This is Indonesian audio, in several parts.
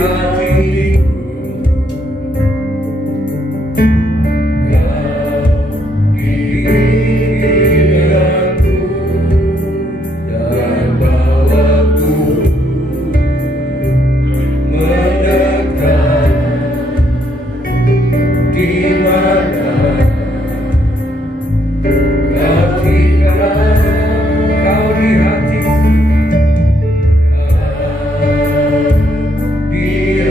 hatiku. Di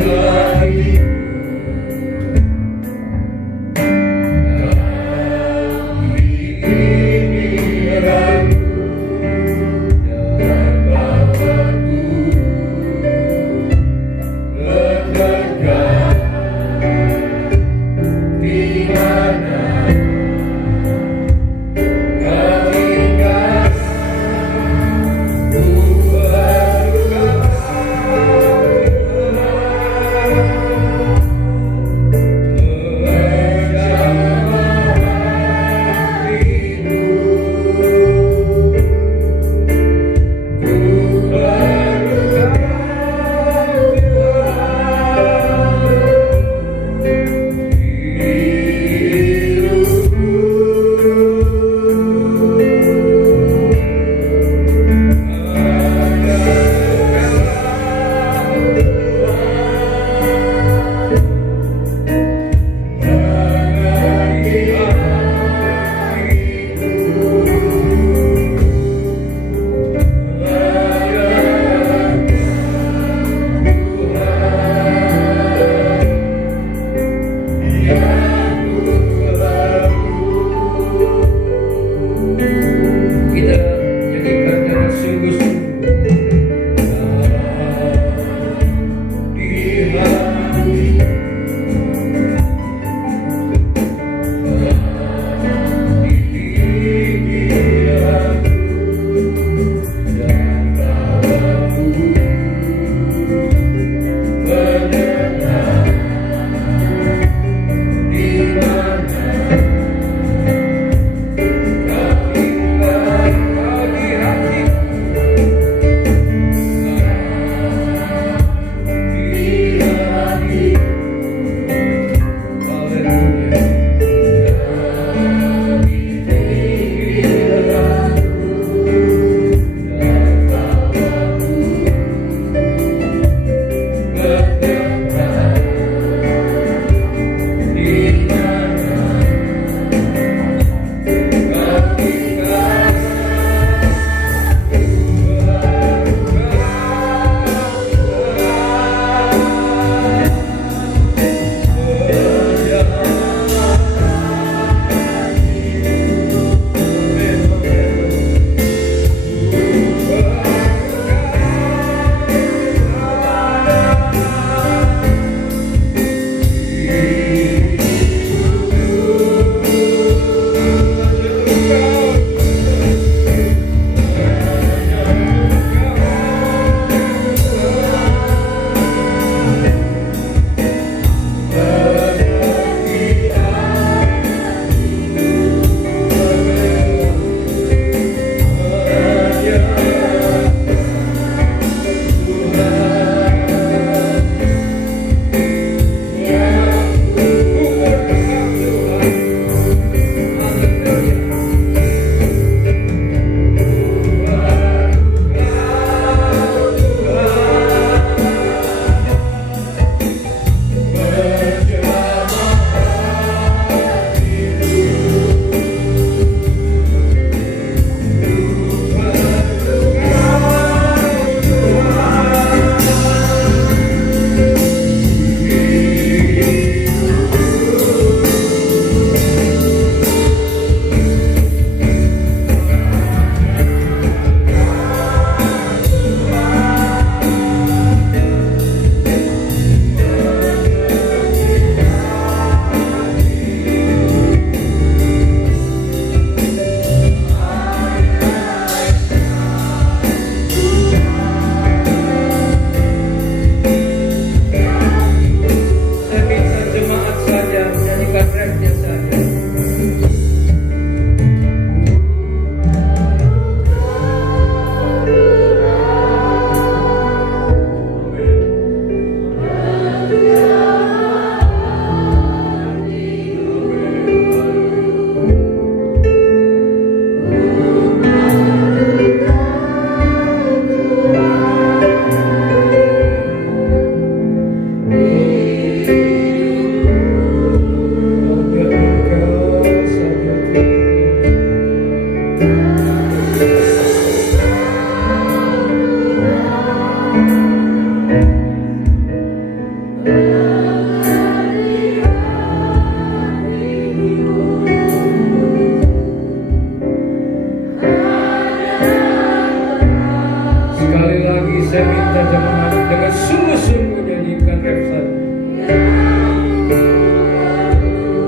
dengan sungguh-sungguh nyanyikan refsan.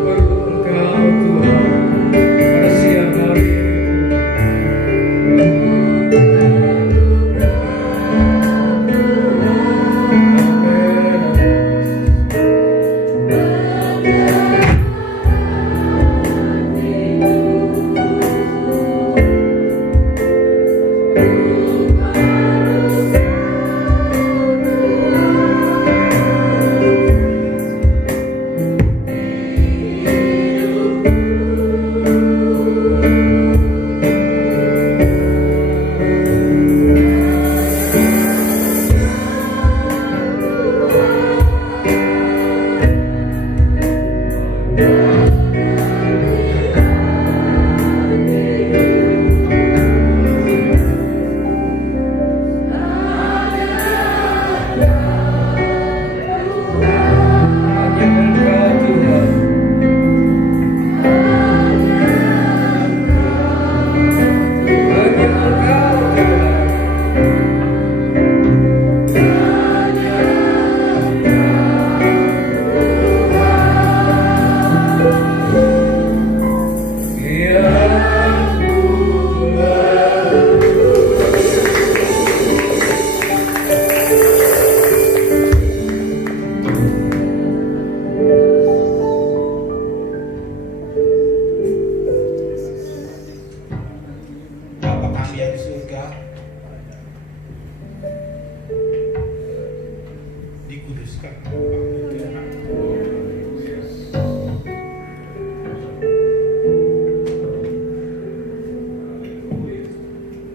Untuk Engkau Tuhan pada siang hari.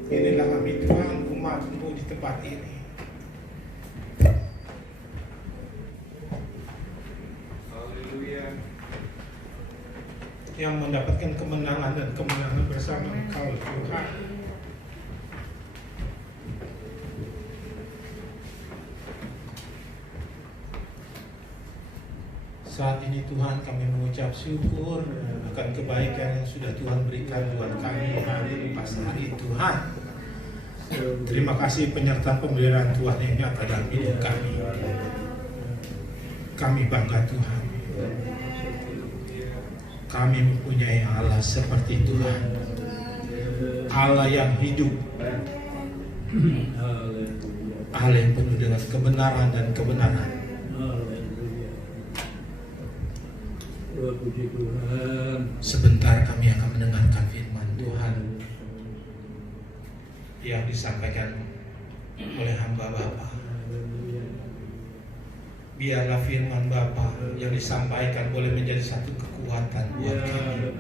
Inilah kami Tuhan, umat-Mu di tempat ini. Haleluya. Yang mendapatkan kemenangan dan kemenangan bersama Engkau Tuhan. Saat ini Tuhan kami mengucap syukur akan kebaikan yang sudah Tuhan berikan buat kami hari pas hari Tuhan. Terima kasih penyertaan pemeliharaan Tuhan yang nyata dalam hidup kami. Kami bangga Tuhan. Kami mempunyai Allah seperti Tuhan. Allah yang hidup. Allah yang penuh dengan kebenaran dan kebenaran. Sebentar kami akan mendengarkan firman Tuhan yang disampaikan oleh hamba Bapa. Biarlah firman Bapa yang disampaikan boleh menjadi satu kekuatan buat kami,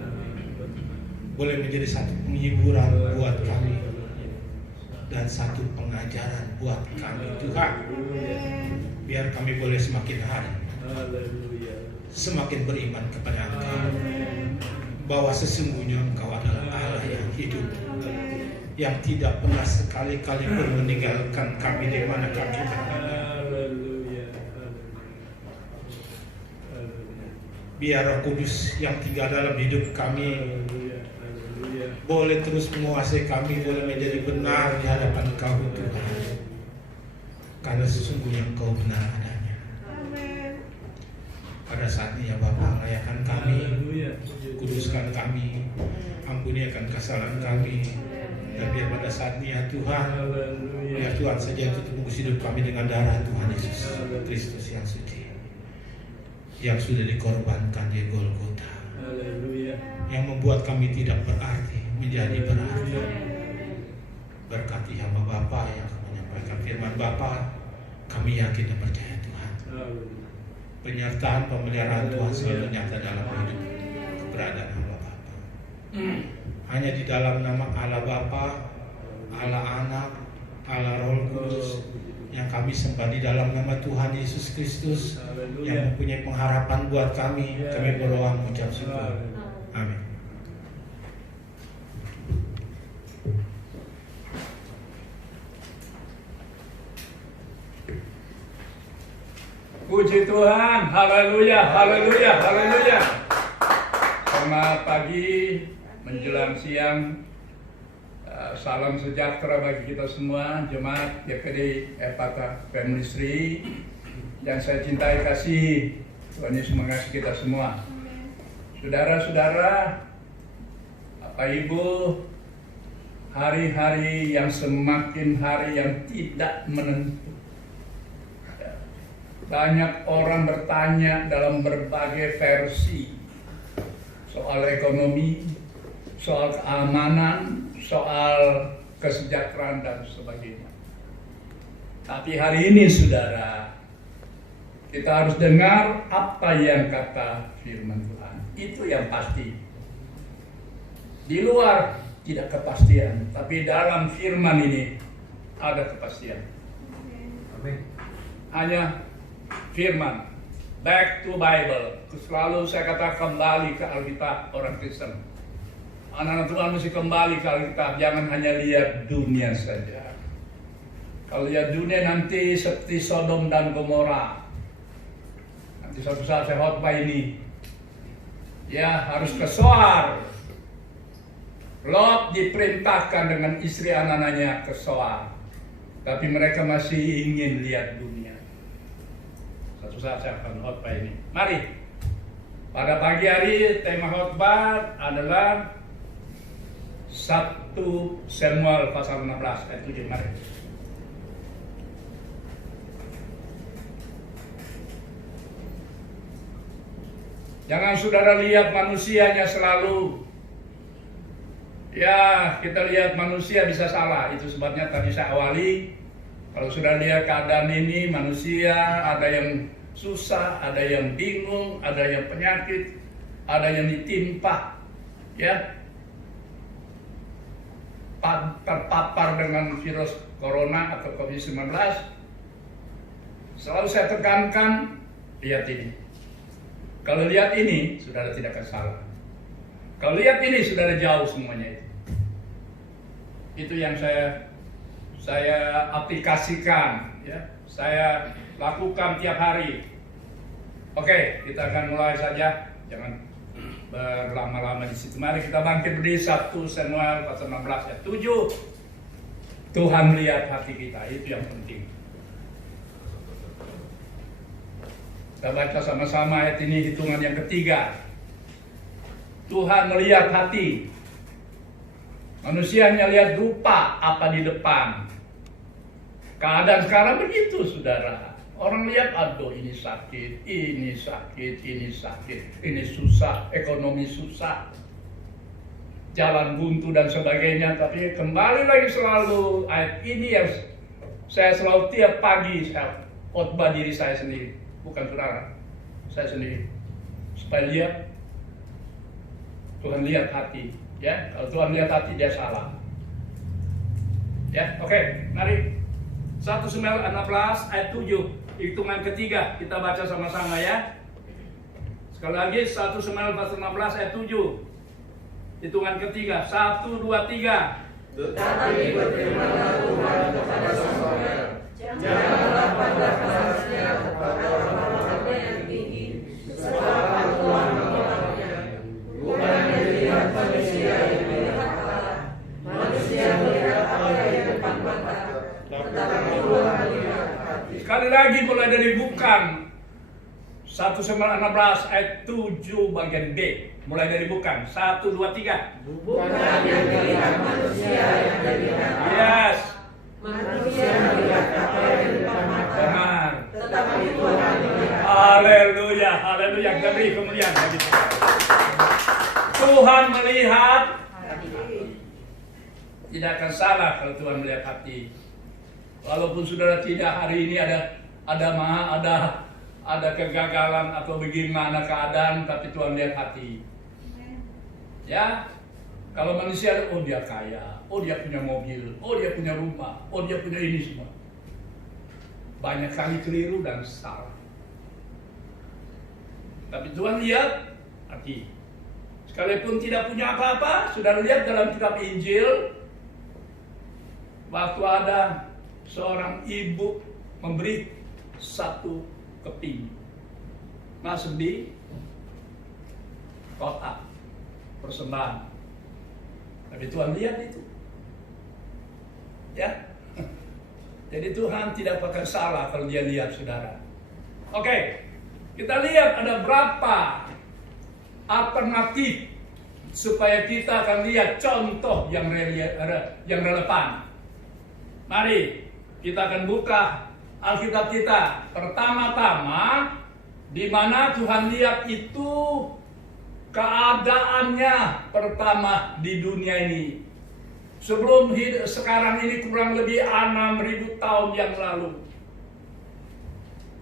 boleh menjadi satu penghiburan buat kami, dan satu pengajaran buat kami Tuhan. Biar kami boleh semakin hari semakin beriman kepada Engkau, bahwa sesungguhnya Engkau adalah Allah yang hidup, yang tidak pernah sekali-kali pun meninggalkan kami di mana kami berada. Biar Roh Kudus yang tinggal dalam hidup kami boleh terus menguasai kami, boleh menjadi benar di hadapan Engkau Tuhan, karena sesungguhnya Engkau benar adanya. Pada saat ini ya Bapa, layakan kami, kuduskan kami, ampuni akan kesalahan kami, dan biar pada saat ini ya Tuhan, biar Tuhan saja yang tutup hidup kami dengan darah Tuhan Yesus Kristus yang suci, yang sudah dikorbankan di Golgota, yang membuat kami tidak berarti menjadi berarti. Berkati hamba Bapa yang akan menyampaikan firman Bapa, kami yakin dan percaya Tuhan. Penyertaan pemeliharaan Tuhan selalu nyata dalam hidup keberadaan hamba Bapa. Hanya di dalam nama Allah Bapa, Allah Anak, Allah Roh Kudus yang kami sembah, di dalam nama Tuhan Yesus Kristus yang mempunyai pengharapan buat kami berdoa mengucap syukur. Amin. Puji Tuhan, haleluya, haleluya, haleluya. Selamat pagi menjelang siang. salam sejahtera bagi kita semua, jemaat YKD Ephatha Family Tree yang saya cintai kasih. Tuhan Yesus mengasihi kita semua. Saudara-saudara, Bapak Ibu, hari-hari yang semakin hari yang tidak menentu. Banyak orang bertanya dalam berbagai versi soal ekonomi, soal keamanan, soal kesejahteraan dan sebagainya. Tapi hari ini saudara, kita harus dengar apa yang kata firman Tuhan. Itu yang pasti. Di luar tidak kepastian, tapi dalam firman ini ada kepastian. Amin. Hanya firman, back to Bible. Selalu saya kata kembali ke Alkitab orang Kristen. Anak-anak Tuhan mesti kembali ke Alkitab, jangan hanya lihat dunia saja. Kalau lihat dunia nanti seperti Sodom dan Gomora. Nanti suatu saat saya khotbah ini, ya harus ke Soar. Lot diperintahkan dengan istri anak-anaknya ke Soar, tapi mereka masih ingin lihat dunia. Suatu saat saya akan khotbah ini. Mari, pada pagi hari tema khotbah adalah 1 Samuel pasal 16 ayat 7. Mari. Jangan saudara lihat manusianya selalu. Ya, kita lihat manusia bisa salah. Itu sebabnya tadi saya awali. Kalau sudah lihat keadaan ini, manusia ada yang susah, ada yang bingung, ada yang penyakit, ada yang ditimpa, ya, terpapar dengan virus corona atau COVID-19. Selalu saya tekankan, lihat ini. Kalau lihat ini, saudara tidak akan salah. Kalau lihat ini, saudara jauh semuanya itu. Itu yang saya aplikasikan, ya, saya lakukan tiap hari. Oke, kita akan mulai saja. Jangan berlama-lama di situ. Mari kita bangkit berdiri. 1 Samuel pasal 16 ayat 7. Tuhan melihat hati kita, itu yang penting. Kita baca sama-sama ayat ini, hitungan yang ketiga. Tuhan melihat hati. Manusia hanya lihat rupa apa di depan. Keadaan sekarang begitu, saudara. Orang lihat, aduh ini sakit, ini sakit, ini sakit, ini susah, ekonomi susah, jalan buntu dan sebagainya. Tapi kembali lagi selalu ayat ini yang saya selalu tiap pagi saya khotbah diri saya sendiri, bukan saudara, saya sendiri, supaya lihat, Tuhan lihat hati, ya. Kalau Tuhan lihat hati, dia salah, ya. Oke, mari 1 Samuel 16 ayat 7. Hitungan ketiga, kita baca sama-sama ya. Sekali lagi 1 Samuel pasal 16 ayat 7. Hitungan ketiga, 1, 2, 3. Tetapi berfirmanlah Tuhan kepada Samuel, janganlah pandang kerasnya kepada orang-orang yang tinggi, sebab Tuhan menolaknya. Bukan melihat manusia yang melihat Allah, manusia melihat apa yang depan mata, tetapi Tuhan melihat hati. Sekali lagi mulai dari bukan 1 Samuel 16 ayat 7 bagian B. Mulai dari bukan 1, 2, 3. Bukan yang dilihat manusia yang dilihat Allah. Yes. Manusia melihat apa yang depan mata, Benar. tetapi Tuhan melihat. Haleluya, haleluya. Kita beri kemuliaan bagi Tuhan. Tuhan melihat hati. Tidak akan salah kalau Tuhan melihat hati. Walaupun saudara tidak hari ini ada kegagalan atau bagaimana keadaan, tapi Tuhan lihat hati. Ya, kalau manusia, oh dia kaya, oh dia punya mobil, oh dia punya rumah, oh dia punya ini semua. Banyak kali keliru dan salah. Tapi Tuhan lihat hati. Sekalipun tidak punya apa-apa, sudah lihat dalam kitab Injil, waktu ada seorang ibu memberi 1 keping masuk di kotak persembahan. Tapi Tuhan lihat itu. Ya. Jadi Tuhan tidak akan salah kalau dia lihat saudara. Oke, kita lihat ada berapa alternatif supaya kita akan lihat contoh yang relevan. Mari kita akan buka Alkitab kita. Pertama-tama, di mana Tuhan lihat itu keadaannya pertama di dunia ini. Sebelum sekarang ini kurang lebih 6.000 tahun yang lalu.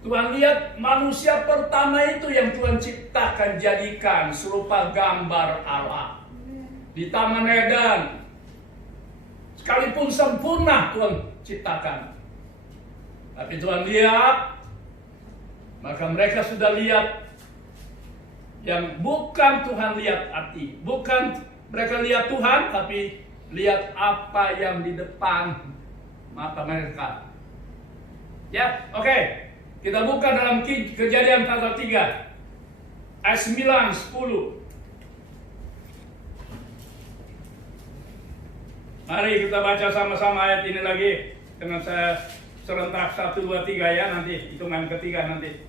Tuhan lihat manusia pertama itu yang Tuhan ciptakan, jadikan serupa gambar Allah. Di Taman Eden. Sekalipun sempurna Tuhan ciptakan. Tapi Tuhan lihat, maka mereka sudah lihat yang bukan Tuhan lihat hati. Bukan mereka lihat Tuhan, tapi lihat apa yang di depan mata mereka. Ya, oke. Kita buka dalam Kejadian pasal 3 ayat 9, 10. Mari kita baca sama-sama ayat ini lagi dengan saya serentak 1, 2, 3 ya, nanti hitungan ketiga nanti.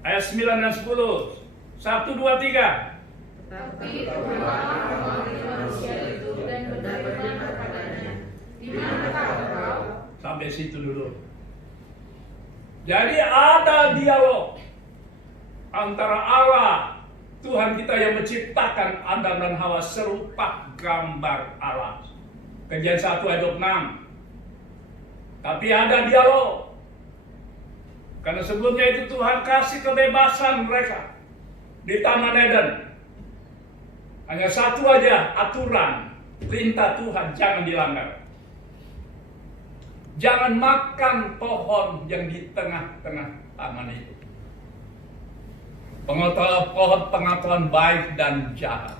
Ayat 9 dan 10. 1, 2, 3. Tapi Tuhan memanggil manusia itu dan berfirman kepadanya, di manakah engkau? Sampai situ dulu. Jadi ada dialog antara Allah, Tuhan kita yang menciptakan Adam dan Hawa serupa gambar Allah. Kejadian 1 ayat 26. Tapi ada dialog. Karena sebelumnya itu Tuhan kasih kebebasan mereka di Taman Eden. Hanya satu aja aturan, perintah Tuhan, jangan dilanggar. Jangan makan pohon yang di tengah-tengah taman itu. Pohon pengetahuan baik dan jahat.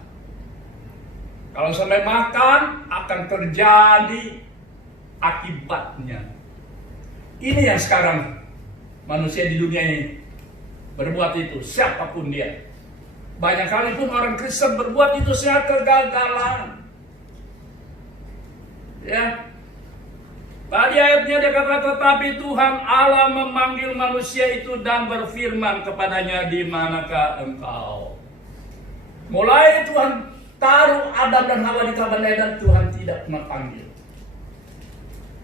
Kalau sampai makan, akan terjadi akibatnya. Ini yang sekarang manusia di dunia ini berbuat itu, siapapun dia. Banyak kali pun orang Kristen berbuat itu secara kegagalan. Ya. Tadi ayatnya dia kata, tetapi Tuhan Allah memanggil manusia itu dan berfirman kepadanya, di manakah engkau? Mulai Tuhan taruh Adam dan Hawa di Taman Eden, Tuhan tidak pernah panggil.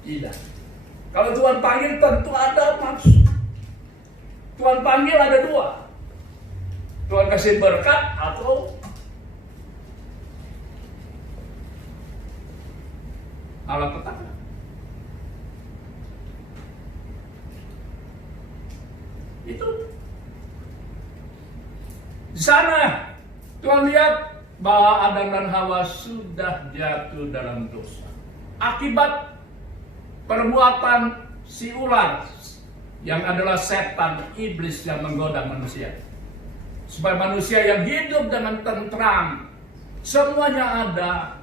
Tidak. Kalau Tuhan panggil tentu ada maksud. Tuhan panggil ada dua. Tuhan kasih berkat atau Allah petaka. Itu di sana Tuhan lihat bahwa Adam dan Hawa sudah jatuh dalam dosa akibat perbuatan si ular yang adalah setan, iblis yang menggoda manusia. Supaya manusia yang hidup dengan tentram, semuanya ada,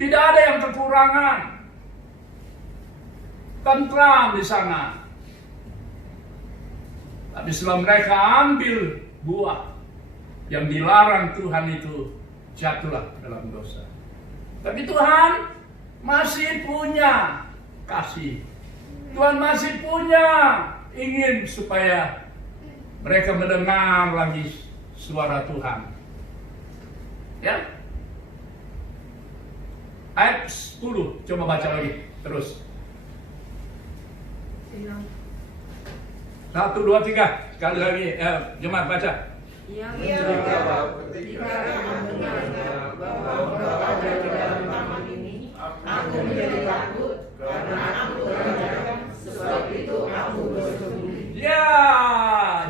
tidak ada yang kekurangan, tentram di sana. Tapi setelah mereka ambil buah yang dilarang Tuhan itu, jatuhlah dalam dosa. Tapi Tuhan masih punya kasih. Tuhan masih punya ingin supaya mereka mendengar lagi suara Tuhan. Ya. Ayat 10, coba baca lagi terus. 1, 2, 3 sekali lagi, jemaat baca. Yang menjawab, ketika aku mendengarnya bahwa engkau ada di dalam taman ini, aku menjadi takut karena aku terjaga, sebab itu aku bersembunyi. Ya,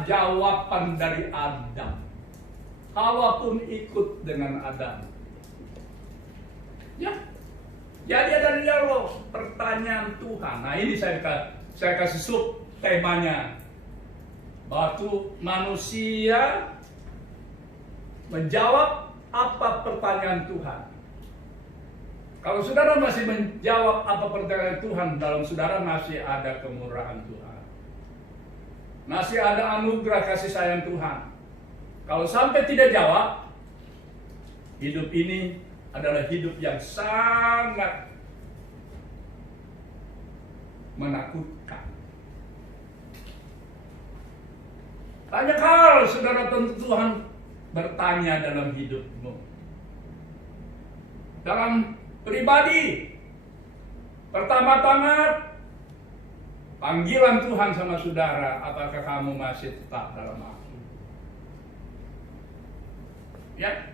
jawaban dari Adam. Hawa pun ikut dengan Adam. Ya, jadi ada dialog, pertanyaan Tuhan. Nah ini saya kasih sub temanya. Bahwa manusia menjawab apa pertanyaan Tuhan. Kalau saudara masih menjawab apa pertanyaan Tuhan, dalam saudara masih ada kemurahan Tuhan. Masih ada anugerah kasih sayang Tuhan. Kalau sampai tidak jawab, hidup ini adalah hidup yang sangat menakutkan. Banyak hal saudara tentu Tuhan bertanya dalam hidupmu. Dalam pribadi, pertama-tama panggilan Tuhan sama saudara, apakah kamu masih tetap dalam aku? Ya,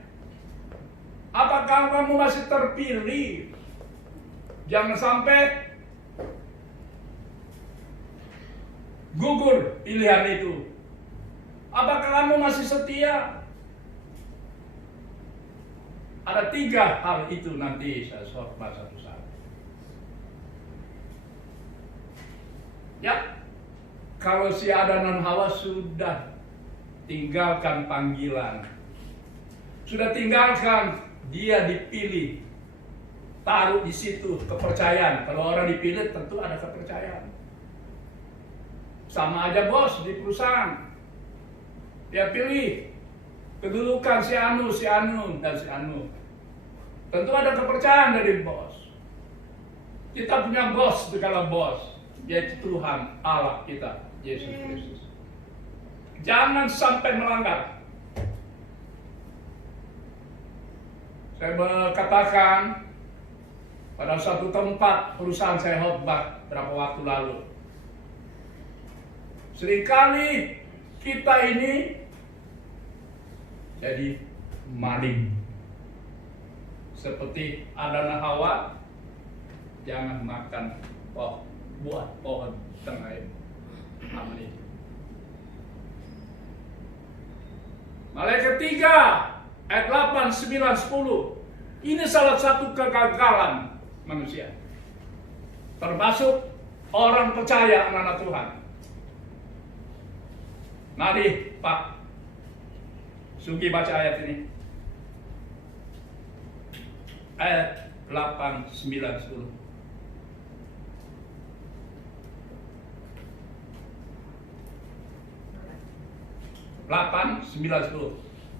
apakah kamu masih terpilih? Jangan sampai gugur pilihan itu. Apakah kamu masih setia? Ada 3 hal itu nanti saya sorot satu-satu. Ya, kalau si Adam dan Hawa sudah tinggalkan panggilan, sudah tinggalkan dia dipilih, taruh di situ kepercayaan. Kalau orang dipilih tentu ada kepercayaan. Sama aja bos di perusahaan, dia pilih kedudukan si Anu, dan si Anu. Tentu ada kepercayaan dari bos. Kita punya bos, kalau bos, yaitu Tuhan Allah kita, Yesus Kristus. Jangan sampai melanggar. Saya katakan pada suatu tempat perusahaan saya khotbah berapa waktu lalu. Seringkali kita ini jadi maling. Seperti Adam dan Hawa, jangan makan buah pohon tengah aman itu. Malaikat 3 ayat 8, 9, 10. Ini salah satu kegagalan manusia. Termasuk orang percaya anak-anak Tuhan. Mari Pak Sugi baca ayat ini. Ayat 8, 9, 10.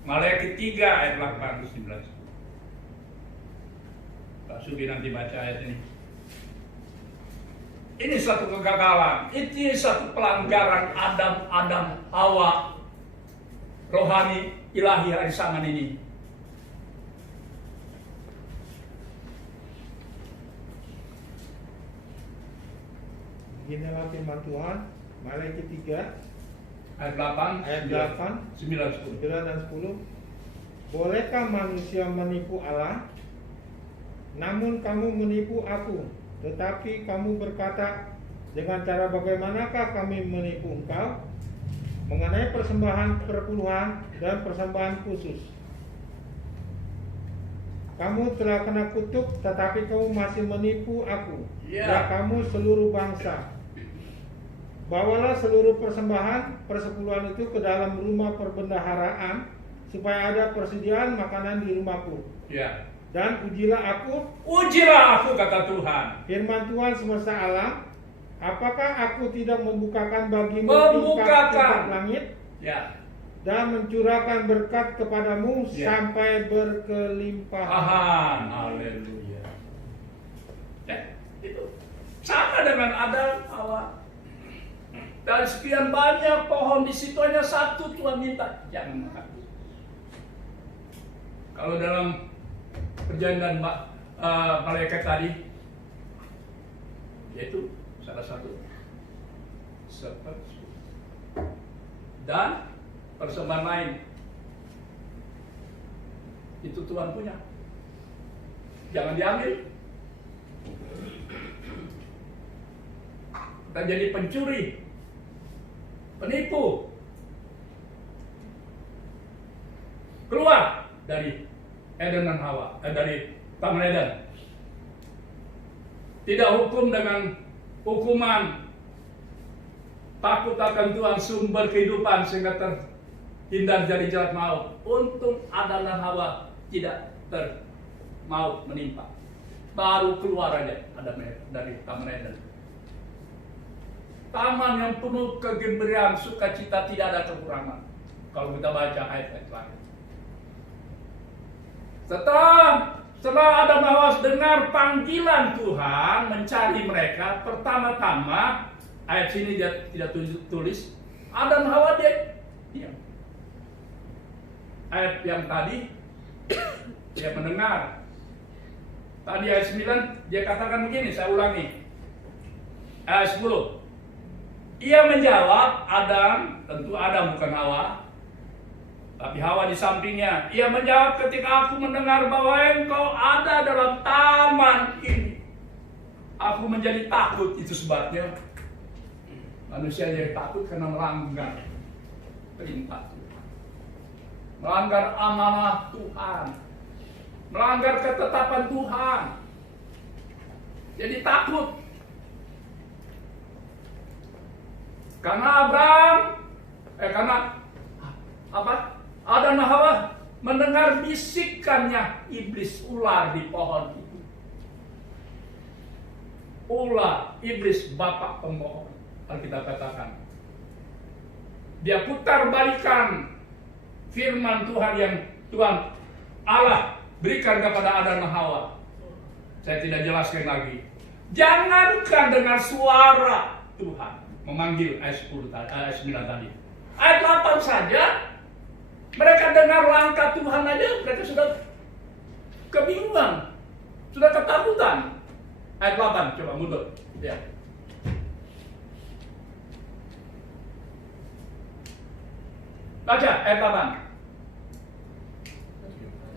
Malaikat 3 ayat 8, 9. Pak Sugi nanti baca ayat ini. Ini satu kegagalan, ini satu pelanggaran Adam Hawa rohani ilahi hari zaman ini. Beginilah firman Tuhan, Malaikat 3 ayat 8, ayat 8, 9, 10. 9 dan 10. Bolehkah manusia menipu Allah? Namun kamu menipu aku. Tetapi kamu berkata, dengan cara bagaimanakah kami menipu engkau? Mengenai persembahan perpuluhan dan persembahan khusus. Kamu telah kena kutuk, tetapi kamu masih menipu aku. Ya kamu seluruh bangsa. Bawalah seluruh persembahan persepuluhan itu ke dalam rumah perbendaharaan, supaya ada persediaan makanan di rumahku. Ya. Dan ujilah aku, kata Tuhan. Firman Tuhan semesta alam, apakah aku tidak membukakan bagimu tingkap langit, ya, dan mencurahkan berkat kepadamu sampai berkelimpahan. Haleluya. Ya, itu sama dengan Adam Hawa. Dan sekian banyak pohon di situ hanya satu Tuhan minta, jangan makan. Kalau dalam perjanjian malaikat tadi, yaitu salah satu seperti dan persembahan lain itu Tuhan punya, jangan diambil. Kita jadi pencuri, penipu, keluar dari Eden dan Hawa, dari Taman Eden. Tidak hukum dengan hukuman takut akan Tuhan sumber kehidupan sehingga terhindar dari jalan maut. Untung Adam dan Hawa tidak maut menimpa. Baru keluar aja Adam dari Taman Eden. Taman yang penuh kegembiraan, sukacita, tidak ada kekurangan. Kalau kita baca ayat-ayat lain. Setelah Adam dan Hawa dengar panggilan Tuhan mencari mereka, pertama-tama ayat sini dia tidak tulis Adam dan Hawa dia diam. Ayat yang tadi dia mendengar. Tadi ayat 9 dia katakan begini, saya ulangi. Ayat 10. Ia menjawab, Adam, tentu Adam bukan Hawa, tapi Hawa di sampingnya. Ia menjawab, ketika aku mendengar bahwa engkau ada dalam taman ini, aku menjadi takut. Itu sebabnya manusia jadi takut karena melanggar perintah Tuhan, melanggar amanah Tuhan, melanggar ketetapan Tuhan. Jadi takut. Karena Adam dan Hawa mendengar bisikannya iblis, ular di pohon itu. Ular, iblis, bapak pembohong, Alkitab katakan. Dia putar balikan firman Tuhan yang Tuhan Allah berikan kepada Adam dan Hawa. Saya tidak jelaskan lagi. Jangankan dengar suara Tuhan memanggil, ayat 10 ayat 9 tadi. Ayat 8 saja mereka dengar langkah Tuhan aja mereka sudah kebingungan, sudah ketakutan. Ayat 8 coba mundur. Ya. Baca ayat 8.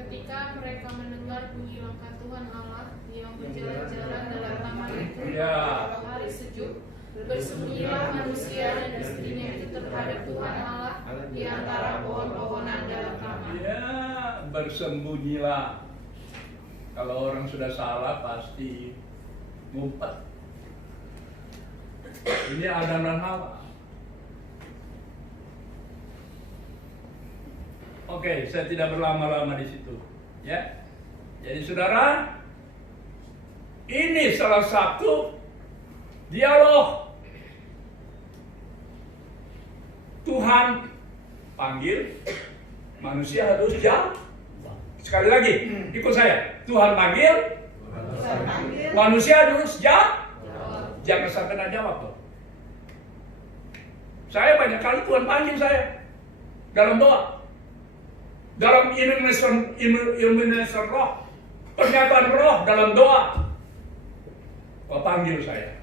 Ketika mereka mendengar bunyi langkah Tuhan Allah yang berjalan-jalan dalam taman itu pada hari sejuk, bersembunyilah manusia dan istrinya itu terhadap Tuhan Allah di antara pohon-pohonan dalam taman. Ya, bersembunyilah. Kalau orang sudah salah pasti ngumpet. Ini Adam dan Hawa. Oke, saya tidak berlama-lama di situ. Ya, jadi saudara, ini salah satu dialog Tuhan panggil, manusia harus jawab. Sekali lagi, ikut saya. Tuhan panggil, manusia harus jawab. Jangan sampai tidak jawab loh. Saya banyak kali Tuhan panggil saya dalam doa, dalam ilmunisasi roh, pernyataan roh dalam doa. Kau panggil saya.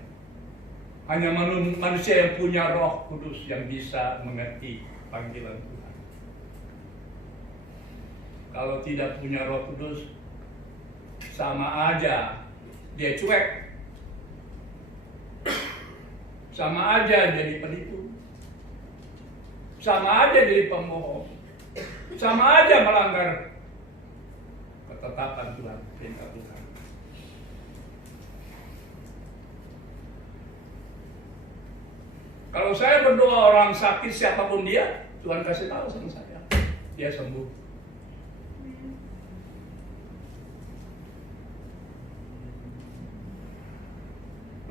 Hanya manusia yang punya Roh Kudus yang bisa mengerti panggilan Tuhan. Kalau tidak punya Roh Kudus, sama aja dia cuek, sama aja jadi penipu, sama aja jadi pembohong, sama aja melanggar ketetapan Tuhan, perintah Tuhan. Kalau saya berdoa orang sakit siapapun dia, Tuhan kasih tahu sama saya, dia sembuh.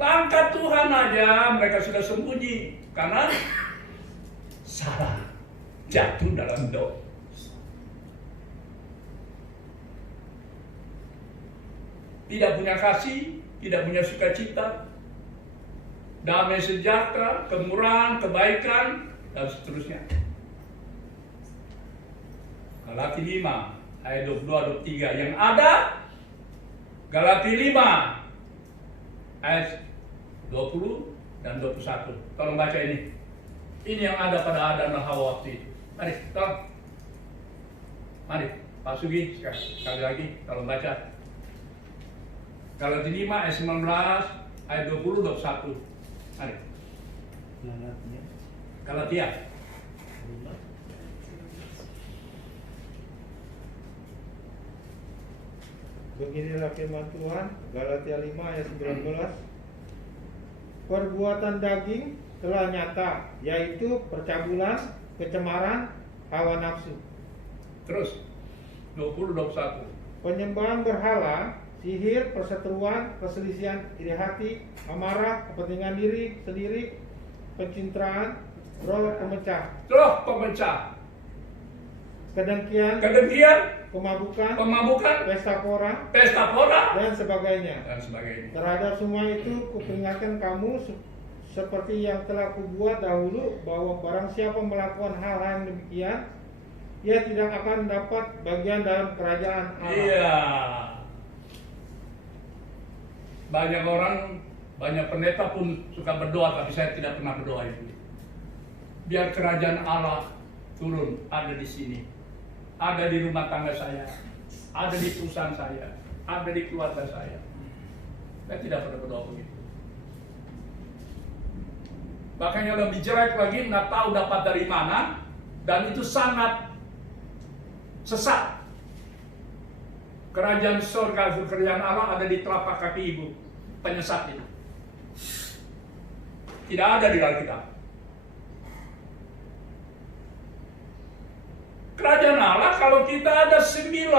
Langkah Tuhan aja mereka sudah sembunyi karena salah, jatuh dalam dosa. Tidak punya kasih, tidak punya sukacita, damai sejahtera, kemurahan, kebaikan, dan seterusnya. Galati 5 ayat 22-23 yang ada. Galati 5 ayat 20 dan 21. Tolong baca ini. Ini yang ada pada Adam dan Hawa waktu itu. Mari, tolong. Mari, Pak Sugi sekali lagi tolong baca. Galati 5 ayat 19 ayat 20-21. Mari. Galatia. Beginilah firman Tuhan, Galatia 5 ayat 19. Perbuatan daging telah nyata, yaitu percabulan, kecemaran, hawa nafsu. Terus 20-21. Penyembahan berhala, sihir, perseteruan, perselisihan iri hati, amarah, kepentingan diri sendiri, pencitraan, roh pemecah. Roh pemecah. kedengkian, kemabukan, pesta pora, dan sebagainya. Terhadap semua itu kuperingatkan kamu seperti yang telah kubuat dahulu, bahwa barang siapa melakukan hal-hal yang demikian, ia tidak akan dapat bagian dalam kerajaan Allah. Iya. Banyak orang, banyak pendeta pun suka berdoa, tapi saya tidak pernah berdoa itu. Biar kerajaan Allah turun, ada di sini, ada di rumah tangga saya, ada di perusahaan saya, ada di keluarga saya. Saya tidak pernah berdoa begitu. Bahkan yang lebih jelek lagi, nggak tahu dapat dari mana, dan itu sangat sesat. Kerajaan surga, kerajaan Allah ada di telapak kaki ibu, penyesat itu. Tidak ada di Alkitab. Kerajaan Allah kalau kita ada 9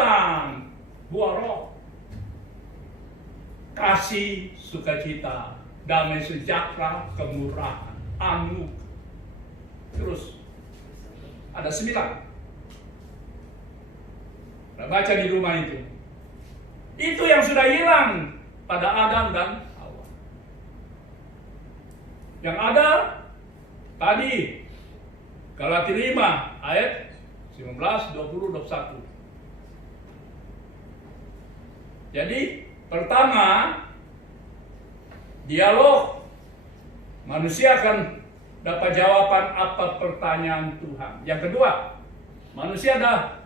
buah roh. Kasih, sukacita, damai sejahtera, kemurahan, anugerah. Terus ada 9. Nah, baca di rumah itu. Itu yang sudah hilang pada Adam dan Hawa. Yang ada tadi Galatia 5 ayat 19, 20, 21. Jadi pertama, dialog. Manusia akan dapat jawaban apa pertanyaan Tuhan. Yang kedua, manusia dah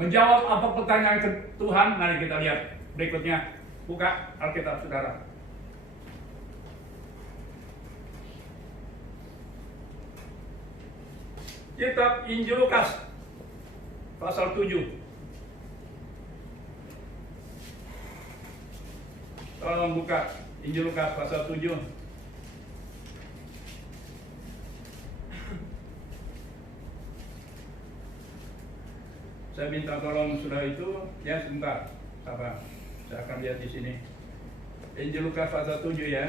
menjawab apa pertanyaan ke Tuhan. Mari kita lihat berikutnya. Buka Alkitab saudara. Kitab Injil Lukas pasal 7. Tolong buka Injil Lukas pasal 7. Saya minta tolong sudah itu, ya sebentar, sabar. Saya akan lihat di sini. Injil Lukas pasal 7 ya.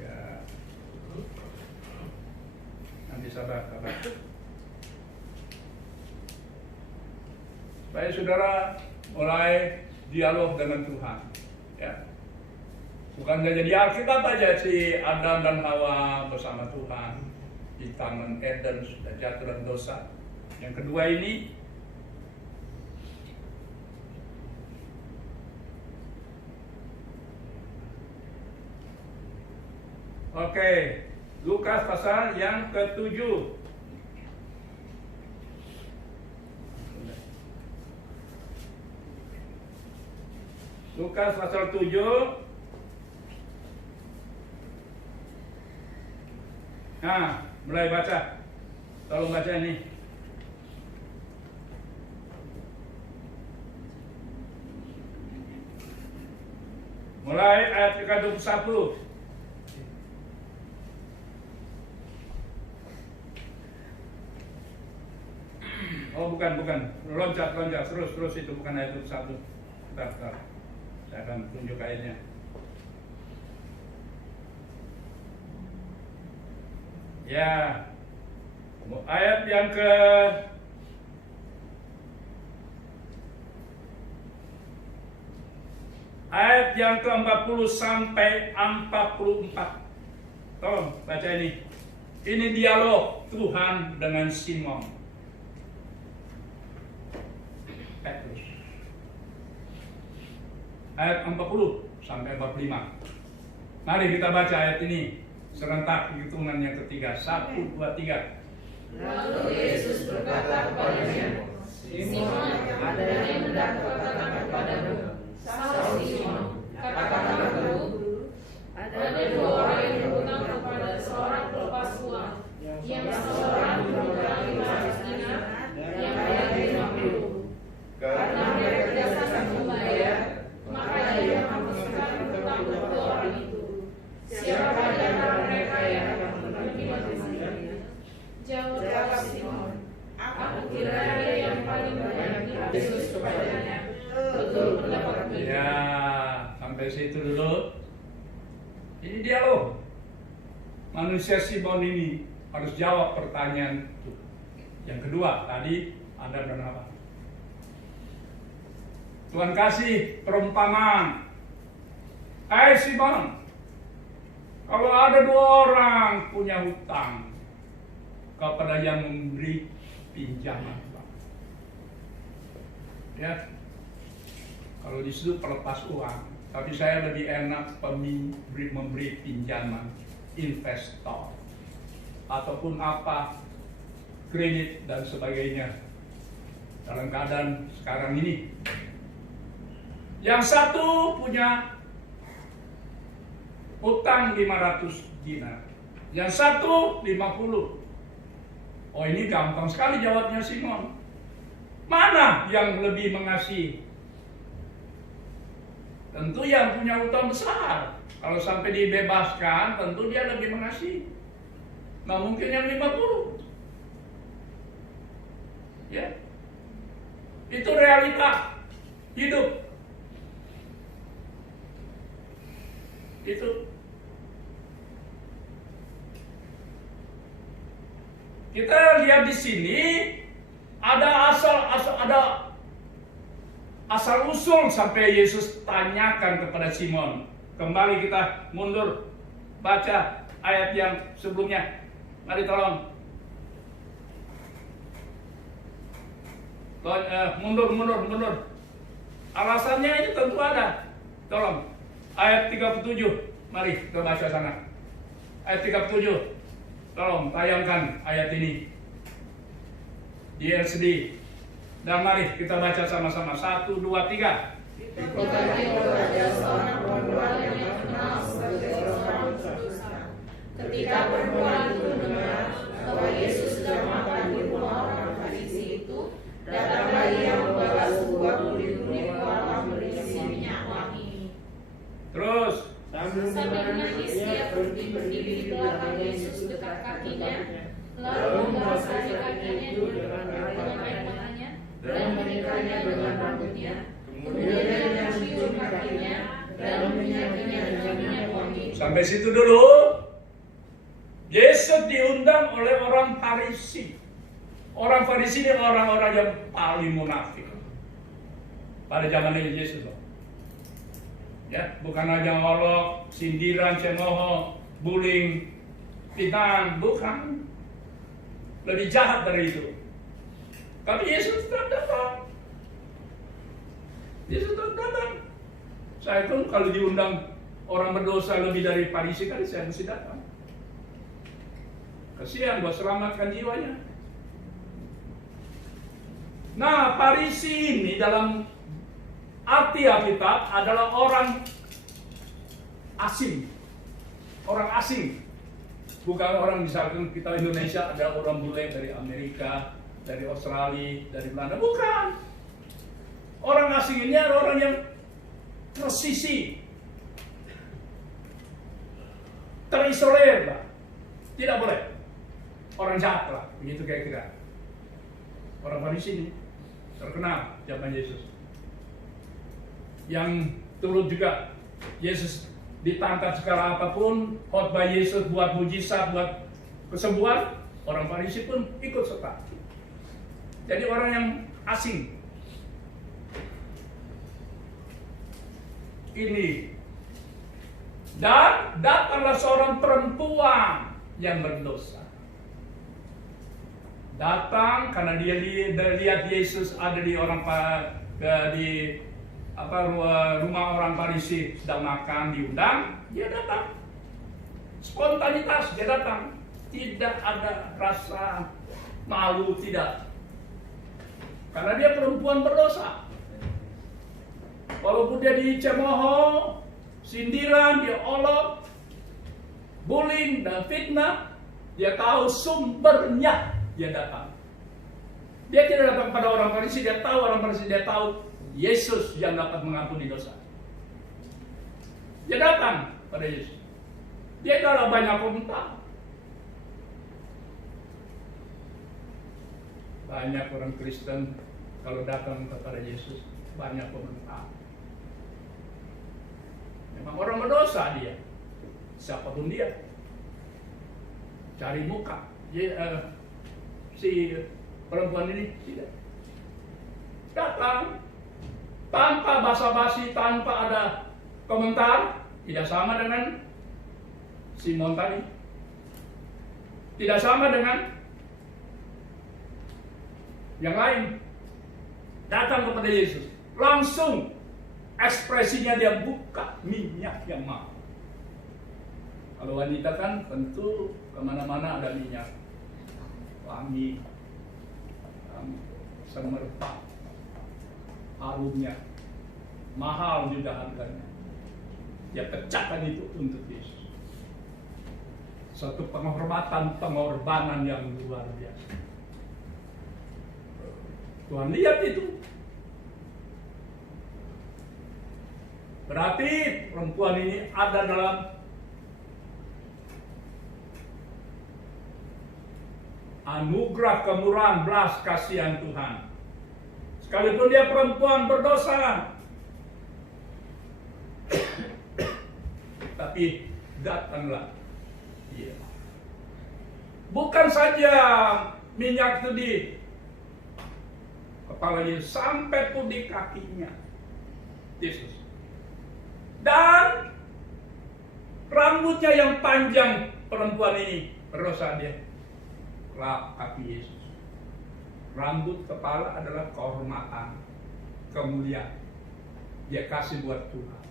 Ya. Nanti sabar. Supaya saudara mulai dialog dengan Tuhan. Ya. Bukan saja di Alkitab aja si Adam dan Hawa bersama Tuhan di Taman Eden sudah jatuh dalam dosa. Yang kedua ini oke, Lukas pasal yang ke-7. Lukas pasal 7 Nah, mulai baca. Tolong baca ini. Mulai ayat ke-21. Oh, bukan. Loncat terus itu bukan ayat 21. Bentar. Saya akan tunjuk ayatnya. Ya, ayat yang ke-40 sampai 44. Tolong baca ini. Ini dialog Tuhan dengan Simon Petrus. Ayat 40 sampai 45. Mari kita baca ayat ini serentak, hitungan yang ketiga. 1, 2, 3. Lalu Yesus berkata kepadanya, Simon, ada yang hendak kukatakan kepadamu. Sahut Simon, katakanlah Guru. Ada 2 orang yang berhutang kepada seorang pelepas uang. Yang seorang berhutang 500 dinar, yang lain 50. Karena mereka tidak sanggup membayar, maka ia menghapuskan hutang kedua orang itu. Siapa di antara mereka yang akan menerima? Jawab Simon, aku kira dia yang paling banyak. Yesus kepadanya, betul pendapatmu. Ya, sampai situ dulu. Ini dialog. Manusia Simon ini harus jawab pertanyaan Tuhan. Yang kedua, tadi Anda dan apa? Tuhan kasih perumpamaan. Hai Simon, kalau ada 2 orang punya hutang kepada yang memberi pinjaman, ya, kalau di situ pelepas uang, tapi saya lebih enak memberi pinjaman, investor, ataupun apa, kredit dan sebagainya. Dalam keadaan sekarang ini, yang satu punya utang 500 dinar, yang satu 50. Oh, ini gampang sekali jawabnya Simon. Mana yang lebih mengasihi? Tentu yang punya utang besar. Kalau sampai dibebaskan, tentu dia lebih mengasihi. Nggak mungkin yang 50. Ya, itu realita hidup. Itu kita lihat di sini ada asal usul sampai Yesus tanyakan kepada Simon. Kembali kita mundur baca ayat yang sebelumnya. Mari tolong. Mundur. Alasannya ini tentu ada. Tolong. Ayat 37. Mari kita baca sana. Ayat 37. Tolong tayangkan ayat ini di LCD. Dan mari kita baca sama-sama. 1, 2, 3. Ketika perempuan itu mendengar bahwa Yesus sedang makan di rumah orang Farisi itu, datanglah ia membawa sebuah kulit-kulit kolam berisi minyak wangi. Terus. Sambil menangis ia berdiri di belakang Yesus dekat kakinya, lalu membasahi kakinya dengan air tangannya dan menikahnya dengan rambutnya. Kemudian ia mencium kakinya dan menyakinya dengan minyak wangi. Sampai situ dulu. Yesus diundang oleh orang Farisi. Orang Farisi ini orang-orang yang paling munafik pada zaman Yesus. Ya, bukan hanya olok, sindiran, cemooh, bullying, fitnah, bukan. Lebih jahat dari itu. Tapi Yesus tetap datang. Yesus tetap datang. Saya pun kalau diundang orang berdosa lebih dari Farisi kali saya mesti datang. Kasihan buat selamatkan jiwanya. Nah, Farisi ini dalam arti Alkitab adalah orang asing. Orang asing. Bukan orang, misalkan kita Indonesia ada orang bule dari Amerika, dari Australia, dari Belanda. Bukan. Orang asing ini adalah orang yang tersisih. Terisolir, Pak. Tidak boleh. Orang jahat lah, begitu kira-kira. Orang Farisi ini terkenal zaman Yesus. Yang turut juga Yesus ditangkap segala apapun, khotbah Yesus buat mujizat, buat kesembuhan, orang Farisi pun ikut serta. Jadi orang yang asing. Ini. Dan datanglah seorang perempuan yang berdosa. Datang karena dia lihat Yesus ada di rumah orang Farisi sedang makan, diundang, dia datang. Spontanitas dia datang, tidak ada rasa malu, tidak. Karena dia perempuan berdosa. Walaupun dia dicemooh, sindiran, dia olok, bullying dan fitnah, dia tahu sumbernya. Dia datang. Dia tidak datang pada orang Farisi, dia tahu orang Farisi, dia tahu Yesus yang dapat mengampuni dosa. Dia datang pada Yesus. Dia adalah banyak komentar. Banyak orang Kristen kalau datang kepada Yesus banyak komentar. Memang orang berdosa dia. Siapapun dia. Cari muka. Si Perempuan ini tidak. Datang tanpa basa-basi, tanpa ada komentar, tidak sama dengan Simon tadi. Tidak sama dengan yang lain. Datang kepada Yesus, langsung ekspresinya dia buka minyak yang mahal. Kalau wanita kan tentu kemana-mana ada minyak wangi, semerbak, harumnya, mahal juga harganya. Dia pecahkan itu untuk Yesus. Suatu penghormatan, pengorbanan yang luar biasa. Tuhan lihat itu. Berarti perempuan ini ada dalam anugerah kemurahan belas kasihan Tuhan. Sekalipun dia perempuan berdosa, tapi datanglah dia. Bukan saja minyak itu di kepala Yesus, sampai pun di kakinya Yesus. Dan rambutnya yang panjang perempuan ini berdosa, dia lap kaki Yesus. Rambut kepala adalah kehormatan, kemuliaan. Dia kasih buat Tuhan.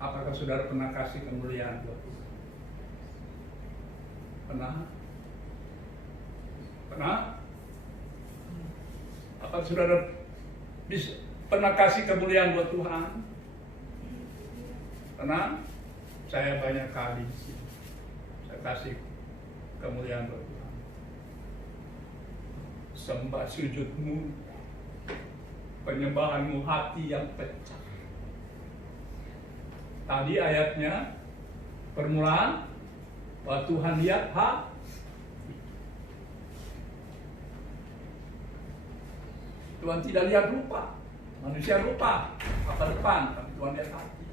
Apakah saudara pernah kasih kemuliaan buat Tuhan? Pernah? Pernah? Apa saudara bisa pernah kasih kemuliaan buat Tuhan? Pernah? Saya banyak kali saya kasih kemuliaan buat Tuhan. Sembah sujudmu, penyembahanmu, hati yang pecah. Tadi ayatnya permulaan bahwa Tuhan lihat hati. Tuhan tidak lihat rupa, manusia rupa apa depan, tapi Tuhan lihat hati.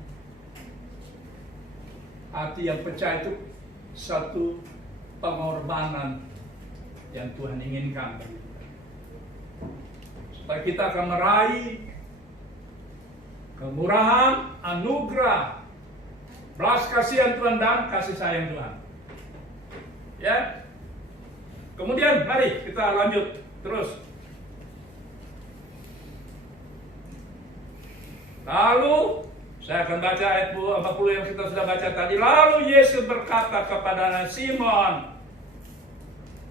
Hati yang pecah itu satu pengorbanan yang Tuhan inginkan bagi kita. Supaya kita akan meraih kemurahan, anugerah, belas kasihan Tuhan dan kasih sayang Tuhan. Ya. Kemudian mari kita lanjut terus. Lalu saya akan baca ayat 40 yang kita sudah baca tadi. Lalu Yesus berkata kepada Simon,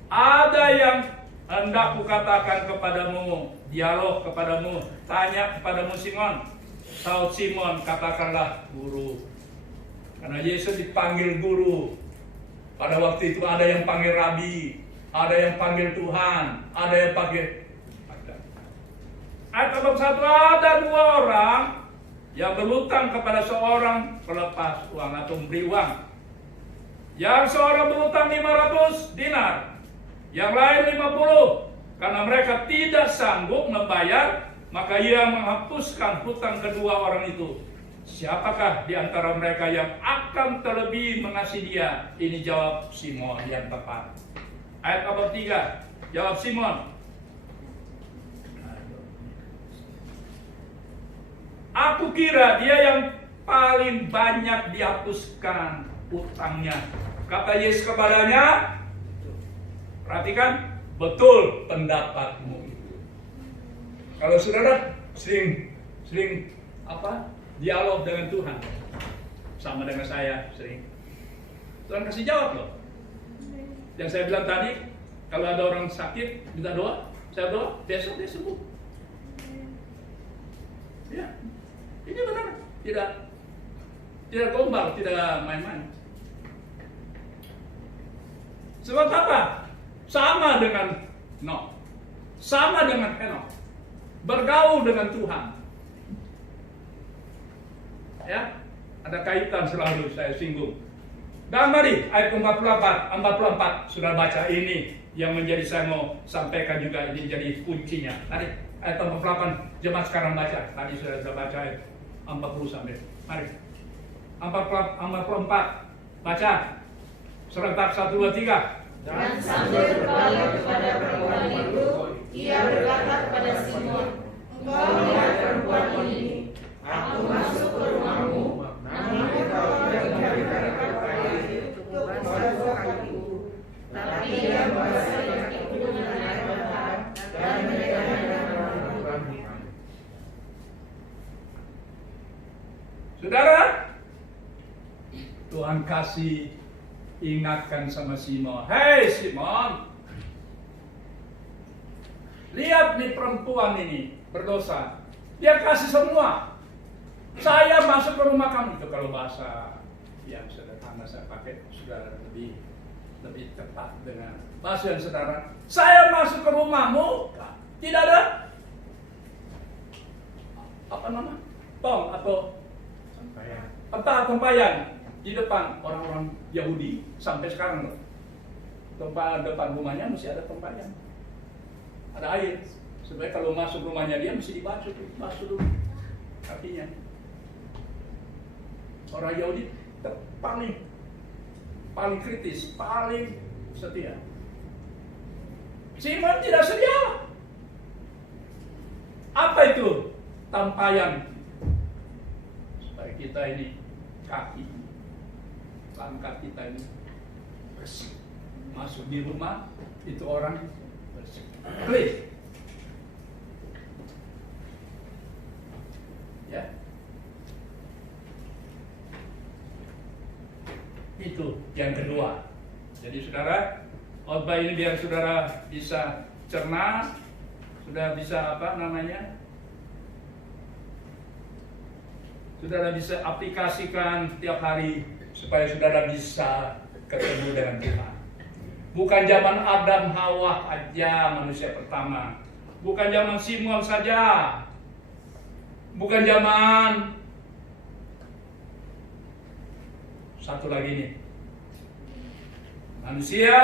ada yang hendak kukatakan kepadamu, dialog kepadamu, tanya kepadamu Simon. Saud Simon, katakanlah guru. Karena Yesus dipanggil guru. Pada waktu itu ada yang panggil rabi, ada yang panggil Tuhan, ada yang panggil. Ayat 41, ada dua orang yang berhutang kepada seorang pelepas uang atau memberi uang. Yang seorang berhutang 500 dinar, yang lain 50. Karena mereka tidak sanggup membayar, maka ia menghapuskan hutang kedua orang itu. Siapakah di antara mereka yang akan terlebih mengasihi dia? Ini jawab Simon yang tepat. Ayat 43, jawab Simon, aku kira dia yang paling banyak dihapuskan utangnya. Kata Yesus kepadanya, perhatikan, betul pendapatmu. Kalau saudara sering dialog dengan Tuhan, sama dengan saya sering, Tuhan kasih jawab loh. Yang saya bilang tadi, kalau ada orang sakit minta doa, saya doa, besok dia sembuh. Ya. Ini benar, tidak gombal, tidak main-main. Sebab apa? Sama dengan Noh, sama dengan Henokh, bergaul dengan Tuhan. Ya, ada kaitan selalu saya singgung. Dan mari ayat 44 sudah baca ini yang menjadi saya mau sampaikan juga, ini jadi kuncinya. Mari ayat 48 jemaat sekarang baca. Tadi sudah baca ayat 40 sampai. Mari. 44 baca. Serentak 1 2 3. Dan sambil berbalik kepada perempuan itu, ia berkata kepada Simon, "Engkau lihat perempuan ini? Aku masuk ke rumahmu, namun engkau tidak memberikan kepadaku untuk membasuh kakiku. Tapi ia membasahi kakiku dengan air mata dan menyedihkan rambutku." Saudara, Tuhan kasih ingatkan sama Simon, "Hei Simon, lihat nih perempuan ini berdosa. Dia kasih semua. Saya masuk ke rumah kamu." Itu kalau bahasa yang sederhana saya pakai, saudara, lebih tepat dengan bahasa yang sederhana. Saya masuk ke rumahmu, tidak ada apa nama? Tong atau tempayan di depan orang-orang Yahudi sampai sekarang loh. Tempat depan rumahnya mesti ada tempayan, ada air. Sebenarnya kalau masuk rumahnya dia mesti dibasuh dulu kakinya. Orang Yahudi paling kritis, paling setia. Simon tidak setia. Apa itu? Tampayan supaya kita ini kaki, langkah kita ini bersih. Masuk di rumah itu orang bersih, clean. Ya, itu yang kedua. Jadi saudara, khotbah ini biar saudara bisa cerna, sudah bisa saudara bisa aplikasikan tiap hari supaya saudara bisa ketemu dengan Tuhan. Bukan zaman Adam Hawa aja manusia pertama, bukan zaman Simon saja, bukan zaman satu lagi nih. Manusia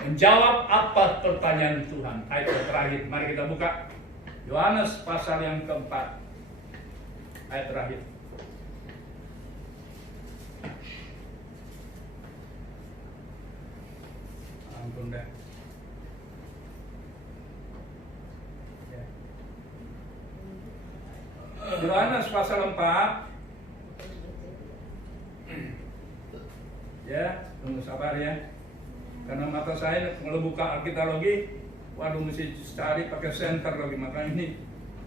menjawab apa pertanyaan Tuhan. Ayat yang terakhir, mari kita buka Yohanes pasal yang keempat, ayat terakhir. Ampun deh. Yohanes pasal 4. Ya, tunggu sabar ya. Karena mata saya kalau buka Alkitalogi, waduh mesti cari pakai senter lagi. Maka ini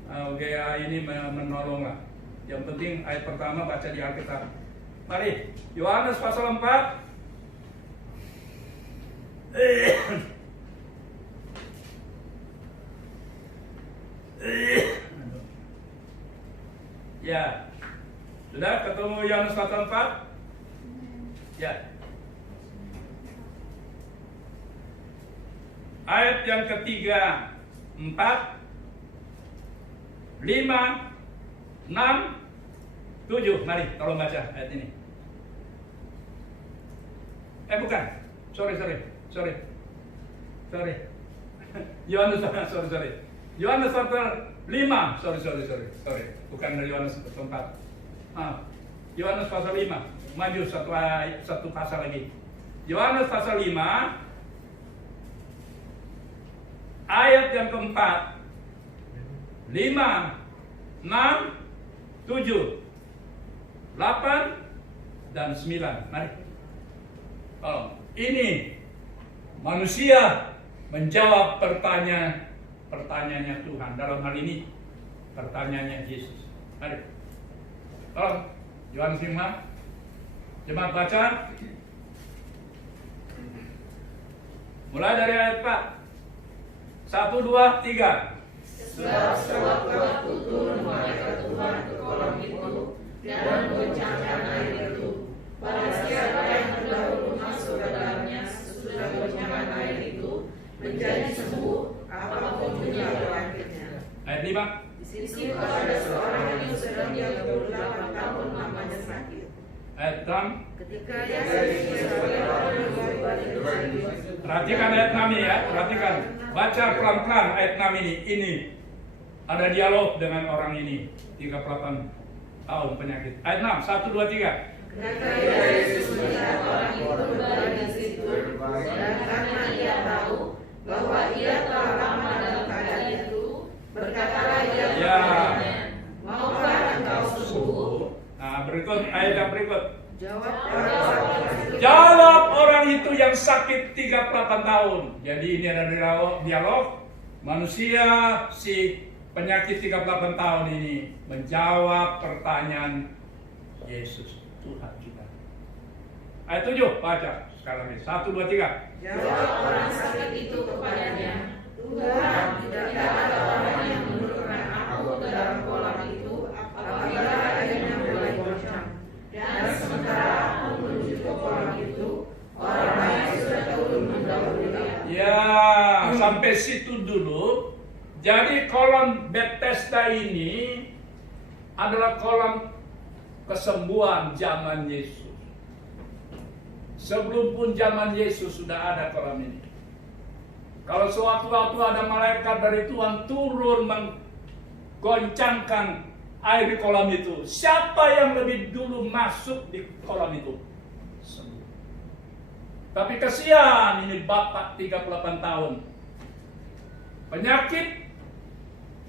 GA ini menolong lah. Yang penting ayat pertama baca di Alkitab. Mari, Yohanes pasal 4. Ya, sudah ketemu Yohanes pasal 4? Ya. Ayat yang ketiga, 4, 5, 6, 7. Mari tolong baca ayat ini. Bukan. Sorry. Yohanes sorry. Yohanes pasal 5. Sorry. Bukan dari Yohanes pasal 4. Yohanes pasal 5. Maju satu pasal lagi. Yohanes pasal 5 ayat yang keempat, 5, 6, 7, 8, dan 9. Mari. Ini manusia menjawab pertanyaannya Tuhan. Dalam hal ini pertanyaannya Yesus. Mari. Tolong, Yohanes 5. Jemaat baca. Mulai dari ayat 4. 1, 2, 3. Sebab sewaktu turun malaikat Tuhan ke kolam itu dan goncangkan air itu, pada siapa yang terdahulu masuk ke dalamnya sesudah goncangan air itu menjadi sembuh apapun dunia penyakitnya. Ayat 5. Di situ ada seorang yang sudah 38 tahun lamanya sakit. Ayat 6. Ketika dia sakit sebagai orang yang berbuat dosa. Perhatikan ayat 6 ini ya, perhatikan. Baca pelan-pelan ayat 6 ini. Ini ada dialog dengan orang ini, 38 tahun penyakit. Ayat 6, 1, 2, 3. Ketika Yesus melihat orang itu berada di situ, dan karena ia tahu bahwa ia telah lama dalam keadaan itu, berkatalah ia kepadanya, maukah engkau sembuh? Nah, berikut ayat yang berikut. Jawab orang itu yang sakit 38 tahun. Jadi ini ada dialog manusia si penyakit 38 tahun ini menjawab pertanyaan Yesus, Tuhan kita. Ayat 7 baca sekali lagi. 1, 2, 3. Jawab orang sakit itu kepadanya, Tuhan, tidak ada orang yang menurunkan aku ke dalam kolam itu apabila airnya mulai bocor. Dan sementara aku menuju ke kolam itu, orang lain sudah turun mendahului aku. Ya, sampai situ dulu. Jadi kolam Bethesda ini adalah kolam kesembuhan zaman Yesus. Sebelum pun zaman Yesus sudah ada kolam ini. Kalau sewaktu-waktu ada malaikat dari Tuhan turun menggoncangkan air di kolam itu, siapa yang lebih dulu masuk di kolam itu? Sembuh. Tapi kasihan ini bapak 38 tahun. Penyakit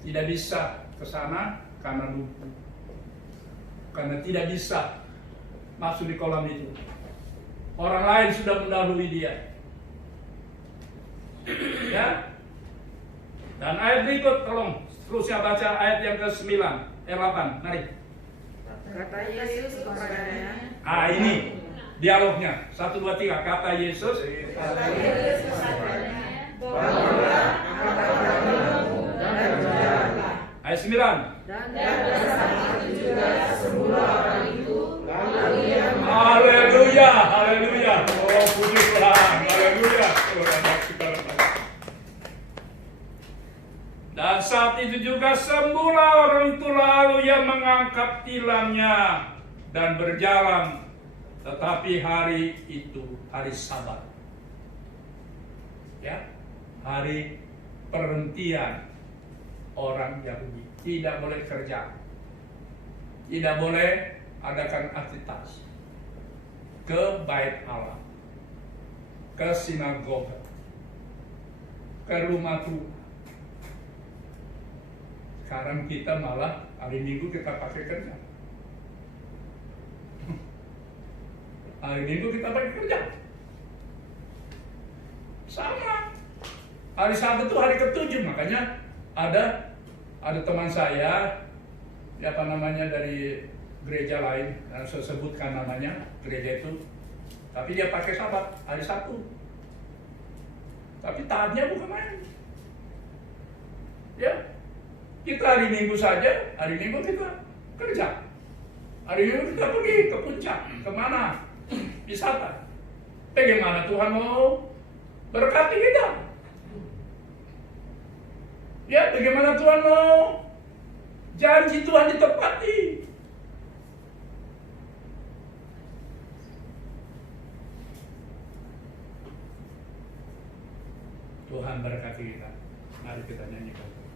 tidak bisa ke sana karena lumpuh. Karena tidak bisa masuk di kolam itu. Orang lain sudah mendahului dia. Ya. Dan ayat berikut tolong terusnya baca ayat yang ke-9, 8. Mari. Kata Yesus kepadanya, Ini dialognya. 1, 2, 3. Kata Yesus. bangunlah, angkat kakimu, dan berjalanlah. Ayat 9. Dan pada saat itu juga sembuhlah orang itu, lalu ia Haleluya, haleluya. Oh, puji Tuhan. Haleluya. Dan saat itu juga sembuhlah orang itu, lalu ia mengangkat tilangnya dan berjalan. Tetapi hari itu hari Sabat. Ya, hari perhentian orang Yahudi. Tidak boleh kerja. Tidak boleh adakan aktivitas. Ke bait Allah. Ke sinagoga. Ke rumah Tuhan. Sekarang kita malah hari Minggu kita pakai kerja. Hari Minggu kita pakai kerja. Sama. Hari Sabat itu hari ke-7, makanya ada teman saya, apa namanya, dari gereja lain, saya sebutkan namanya gereja itu, tapi dia pakai Sabat hari Sabtu. Tapi taatnya bukan main. Ya. Kita hari Minggu saja, hari Minggu kita kerja. Hari Minggu kita pergi ke puncak, kemana? Wisata. Bagaimana Tuhan mau berkati kita? Ya, bagaimana Tuhan mau janji Tuhan ditepati? Tuhan berkati kita. Mari kita nyanyikan.